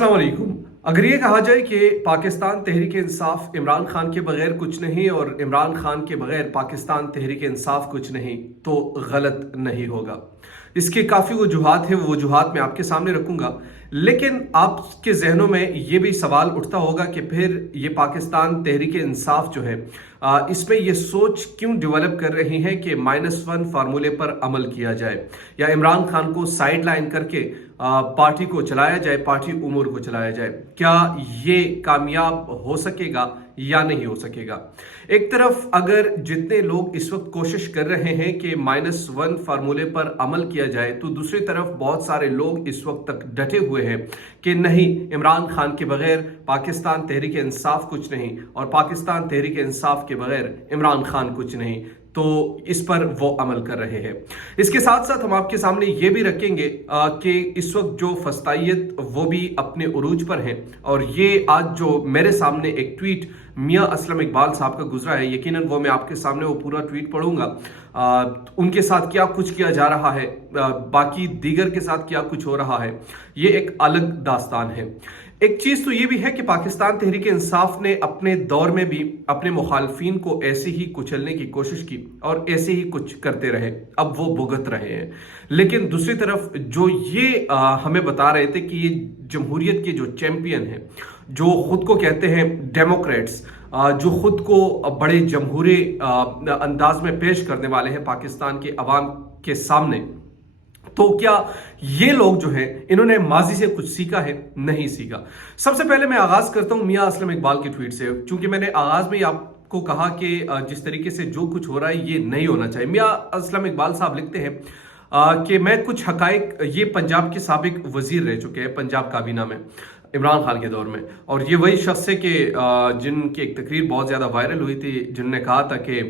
अस्सलाम वालेकुम। अगर ये कहा जाए कि पाकिस्तान तहरीक इंसाफ इमरान खान के बगैर कुछ नहीं और इमरान खान के बगैर पाकिस्तान तहरीक इंसाफ कुछ नहीं, तो गलत नहीं होगा। इसके काफ़ी वजूहात हैं, वो वजूहात मैं आपके सामने रखूंगा। लेकिन आपके जहनों में ये भी सवाल उठता होगा कि फिर ये पाकिस्तान तहरीक इंसाफ जो है इसमें ये सोच क्यों डेवलप कर रही है कि -1 फार्मूले पर अमल किया जाए या इमरान खान को साइड लाइन करके पार्टी को चलाया जाए, पार्टी उमूर को चलाया जाए। क्या ये कामयाब हो सकेगा या नहीं हो सकेगा? एक तरफ अगर जितने लोग इस वक्त कोशिश कर रहे हैं कि -1 फार्मूले पर अमल किया जाए, तो दूसरी तरफ बहुत सारे लोग इस वक्त तक डटे हुए हैं कि नहीं, इमरान खान के बगैर पाकिस्तान तहरीक इंसाफ कुछ नहीं और पाकिस्तान तहरीक इंसाफ के बगैर इमरान खान कुछ नहीं। तो इस पर वो अमल कर रहे हैं। इसके साथ साथ हम आपके सामने ये भी रखेंगे कि इस वक्त जो फस्तायत वो भी अपने उरूज पर है। और ये आज जो मेरे सामने एक ट्वीट मियां असलम इकबाल साहब का गुजरा है, यकीनन वो मैं आपके सामने वो पूरा ट्वीट पढ़ूंगा। उनके साथ क्या कुछ किया जा रहा है, बाकी दीगर के साथ क्या कुछ हो रहा है, ये एक अलग दास्तान है। एक चीज तो ये भी है कि पाकिस्तान तहरीक इंसाफ ने अपने दौर में भी अपने मुखालफिन को ऐसे ही कुचलने की कोशिश की और ऐसे ही कुछ करते रहे, अब वो भुगत रहे हैं। लेकिन दूसरी तरफ जो ये हमें बता रहे थे कि ये जमहूरियत के जो चैंपियन हैं, जो खुद को कहते हैं डेमोक्रेट्स, जो खुद को बड़े जमहूरी अंदाज में पेश करने वाले हैं पाकिस्तान के अवाम के सामने, तो क्या ये लोग जो है इन्होंने माजी से कुछ सीखा है? नहीं सीखा। सबसे पहले मैं आगाज करता हूं मियां असलम इकबाल के ट्वीट से, क्योंकि मैंने आगाज में ही आपको कहा कि जिस तरीके से जो कुछ हो रहा है ये नहीं होना चाहिए। मियां असलम इकबाल साहब लिखते हैं कि मैं कुछ हकाइक, ये पंजाब के साबिक वजीर रह चुके हैं पंजाब काबीना में इमरान खान के दौर में, और ये वही शख्स है कि जिनकी एक तकरीर बहुत ज्यादा वायरल हुई थी, जिनने कहा था कि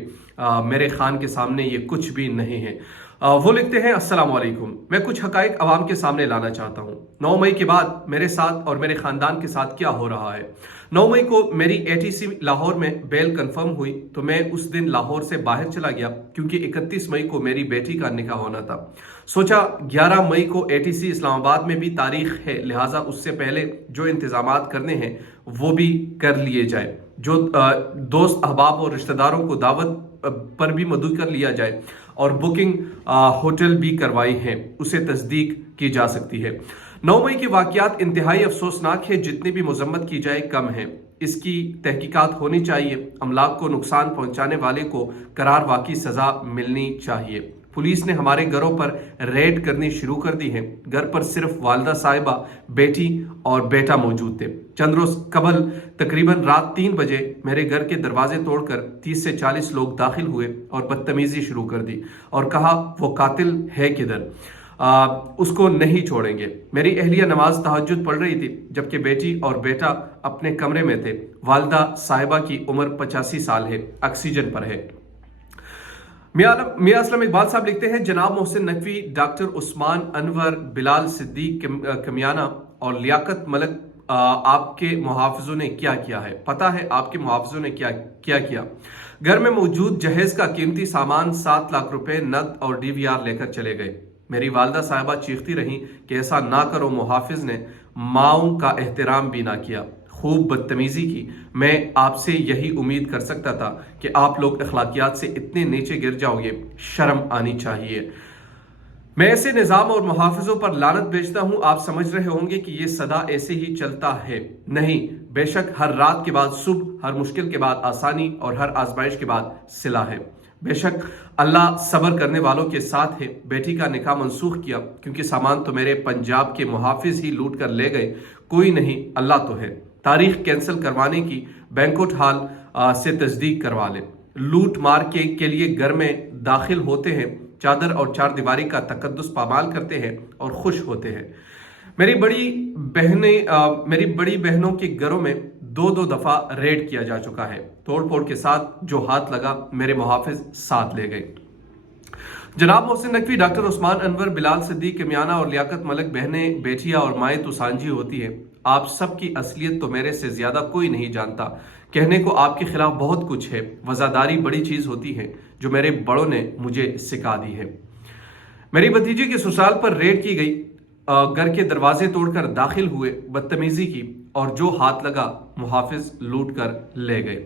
मेरे खान के सामने ये कुछ भी नहीं है। वो लिखते हैं, अस्सलाम वालेकुम, मैं कुछ हकाइक अवाम के सामने लाना चाहता हूँ। 9 मई के बाद मेरे साथ और मेरे खानदान के साथ क्या हो रहा है। 9 मई को मेरी ATC लाहौर में बेल कंफर्म हुई तो मैं उस दिन लाहौर से बाहर चला गया, क्योंकि 31 मई को मेरी बेटी का निकाह होना था। सोचा 11 मई को ATC इस्लामाबाद में भी तारीख है, लिहाजा उससे पहले जो इंतजामात करने हैं वो भी कर लिए जाए। जो दोस्त अहबाब और रिश्तेदारों को दावत पर भी मदद कर लिया जाए और बुकिंग होटल भी करवाई है, उसे तस्दीक की जा सकती है। 9 मई के वाकयात इंतहाई अफसोसनाक है, जितनी भी मजम्मत की जाए कम है। इसकी तहकीकात होनी चाहिए, अमलाक को नुकसान पहुंचाने वाले को करार वाकई सजा मिलनी चाहिए। पुलिस ने हमारे घरों पर रेड करनी शुरू कर दी है। घर पर सिर्फ वालदा साहिबा, बेटी और बेटा मौजूद थे। चंद रोज कबल तकरीबन रात 3 बजे मेरे घर के दरवाजे तोड़कर 30 से 40 लोग दाखिल हुए और बदतमीजी शुरू कर दी और कहा वो कातिल है किधर, उसको नहीं छोड़ेंगे। मेरी अहलिया नमाज तहज्जुद पढ़ रही थी, जबकि बेटी और बेटा अपने कमरे में थे। वालदा साहिबा की उम्र 85 साल है, ऑक्सीजन पर है। मियां असलम इकबाल साहब लिखते हैं, जनाब मोहसिन नकवी, डॉक्टर उस्मान अनवर, बिलाल सिद्दीक कमियाना और लियाकत मलिक, आपके मुहाफिजों ने क्या किया है? पता है आपके मुहाफिजों ने क्या किया? घर में मौजूद जहेज का कीमती सामान 7 लाख रुपए नकद और DVR लेकर चले गए। मेरी वालदा साहिबा चीखती रही कि ऐसा ना करो। मुहाफिज ने माओं का एहतराम भी ना किया, खूब बदतमीजी की। मैं आपसे यही उम्मीद कर सकता था कि आप लोग अखलाकियात से इतने नीचे गिर जाओगे, शर्म आनी चाहिए। मैं ऐसे निज़ाम और मुहाफिजों पर लानत भेजता हूं। आप समझ रहे होंगे कि ये सदा ऐसे ही चलता है। नहीं, बेशक हर रात के बाद सुबह, हर मुश्किल के बाद आसानी और हर आजमाइश के बाद सिला है। बेशक अल्लाह सब्र करने वालों के साथ है। बेटी का निकाह मनसूख किया क्योंकि सामान तो मेरे पंजाब के मुहाफिज ही लूट कर ले गए, कोई नहीं, अल्लाह तो है। तारीख कैंसिल करवाने की बैंकोट हॉल से तस्दीक करवा ले। लूट मार के लिए घर में दाखिल होते हैं, चादर और चार दीवारी का तकद्दुस पामाल करते हैं और खुश होते हैं। मेरी बड़ी बहनों के घरों में 2 दफा रेड किया जा चुका है। तोड़ फोड़ के साथ जो हाथ लगा मेरे मुहाफिज साथ ले गए। जनाब मोहसिन नकवी, डॉक्टर उस्मान अनवर, बिलाल सिद्दीक कमियाना और लियाकत मलिक बहनें, बेटियां और माएँ तो सांझी होती है। आप सब की असलियत तो मेरे से ज्यादा कोई नहीं जानता। कहने को आपके खिलाफ बहुत कुछ है। वफादारी बड़ी चीज होती है जो मेरे बड़ों ने मुझे सिखा दी है। मेरी भतीजी के ससुराल पर रेड की गई। घर के दरवाजे तोड़कर दाखिल हुए, बदतमीजी की और जो हाथ लगा मुहाफिज लूट कर ले गए।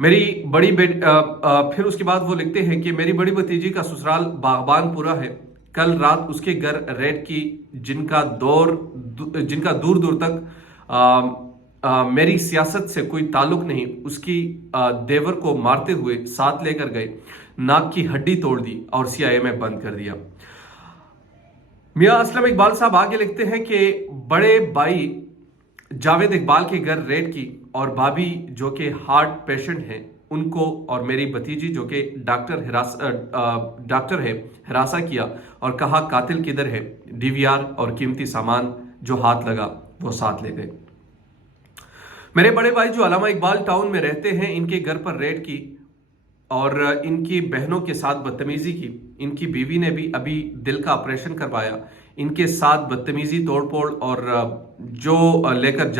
मेरी बड़ी फिर उसके बाद वो लिखते हैं कि मेरी बड़ी भतीजी का ससुराल बागबानपुरा है। कल रात उसके घर रेड की, जिनका दूर दूर तक मेरी सियासत से कोई ताल्लुक नहीं, उसकी देवर को मारते हुए साथ लेकर गए, नाक की हड्डी तोड़ दी और सीआईए में बंद कर दिया। मियां असलम इकबाल साहब आगे लिखते हैं कि बड़े भाई जावेद इकबाल के घर रेड की और भाभी जो कि हार्ट पेशेंट हैं उनको और मेरी भतीजी जो कि डॉक्टर है हिरासा किया और कहा कातिल किधर है, डीवीआर और कीमती सामान जो हाथ लगा वो साथ ले गए। मेरे बड़े भाई जो अलामा इकबाल टाउन में रहते हैं, इनके घर पर रेड की और इनकी बहनों के साथ बदतमीजी की। इनकी बीवी ने भी अभी दिल का ऑपरेशन करवाया, इनके साथ बदतमीजी तोड़फोड़ और जो लेकर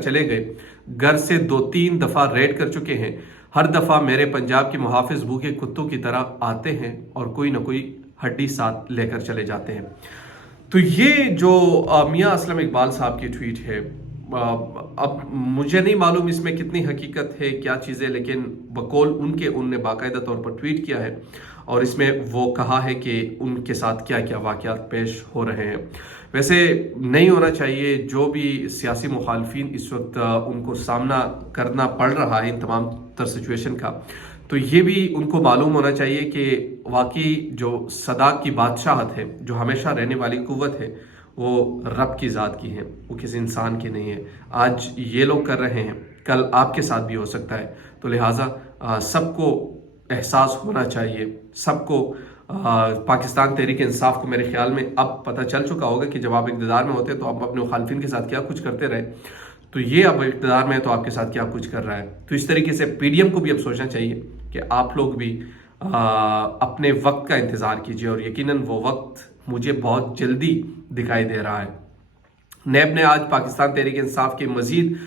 चले गए। घर से 2-3 दफा रेड कर चुके हैं। हर दफा मेरे पंजाब के मुहाफिज भूखे कुत्तों की तरह आते हैं और कोई ना कोई हड्डी साथ लेकर चले जाते हैं। तो ये जो मियां असलम इकबाल साहब की ट्वीट है, अब मुझे नहीं मालूम इसमें कितनी हकीकत है, क्या चीज़ है, लेकिन बकौल उनने बाकायदा तौर पर ट्वीट किया है और इसमें वो कहा है कि उनके साथ क्या क्या वाक़यात पेश हो रहे हैं। वैसे नहीं होना चाहिए, जो भी सियासी मुखालफिन इस वक्त उनको सामना करना पड़ रहा है इन तमाम तर सिचुएशन का, तो ये भी उनको मालूम होना चाहिए कि वाकई जो सदा की बादशाहत है, जो हमेशा रहने वाली कुव्वत है, वो रब की ज़ात की है, वो किसी इंसान की नहीं है। आज ये लोग कर रहे हैं, कल आपके साथ भी हो सकता है। तो लिहाजा सबको एहसास होना चाहिए, सबको पाकिस्तान तहरीक इंसाफ को मेरे ख्याल में अब पता चल चुका होगा कि जब आप इक़्तिदार में होते हैं तो आप अपने मुखालफिन के साथ क्या कुछ करते रहे, तो ये अब इक़्तिदार में है तो आपके साथ क्या कुछ कर रहा है। तो इस तरीके से पीडीएम को भी अब सोचना चाहिए कि आप लोग भी अपने वक्त का इंतज़ार कीजिए और यकीनन वो वक्त मुझे बहुत जल्दी दिखाई दे रहा है। नेब ने आज पाकिस्तान तहरीक इंसाफ के मजीद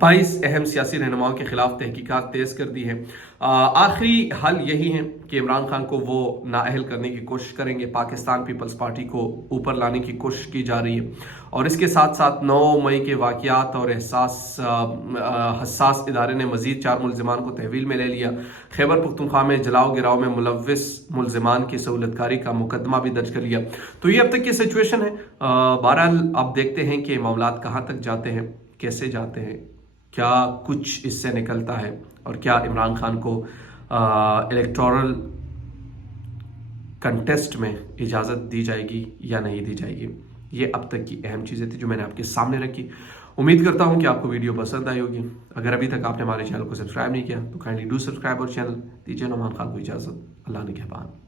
22 अहम सियासी रहनुमाओं के खिलाफ तहकीकात तेज कर दी है। आखिरी हल यही है कि इमरान खान को वो नाअहल करने की कोशिश करेंगे। पाकिस्तान पीपल्स पार्टी को ऊपर लाने की कोशिश की जा रही है और इसके साथ साथ 9 मई के वाक़यात और हसास इदारे ने मजीद 4 मुलजिमान को तहवील में ले लिया। खैबर पख्तूनख्वा में जलाओ गिराओ में मुलव्विस मुलजिमान की सहूलतकारी का मुकदमा भी दर्ज कर लिया। तो ये अब तक की सिचुएशन है। बहरहाल अब देखते हैं कि मामलात कहाँ तक जाते हैं, कैसे जाते हैं, क्या कुछ इससे निकलता है और क्या इमरान खान को इलेक्टोरल कंटेस्ट में इजाज़त दी जाएगी या नहीं दी जाएगी। ये अब तक की अहम चीज़ें थी जो मैंने आपके सामने रखी। उम्मीद करता हूँ कि आपको वीडियो पसंद आई होगी। अगर अभी तक आपने हमारे चैनल को सब्सक्राइब नहीं किया तो काइंडली डू सब्सक्राइब और चैनल। दीजिए नौमान खान को इजाज़त। अल्लाह ने कहबान।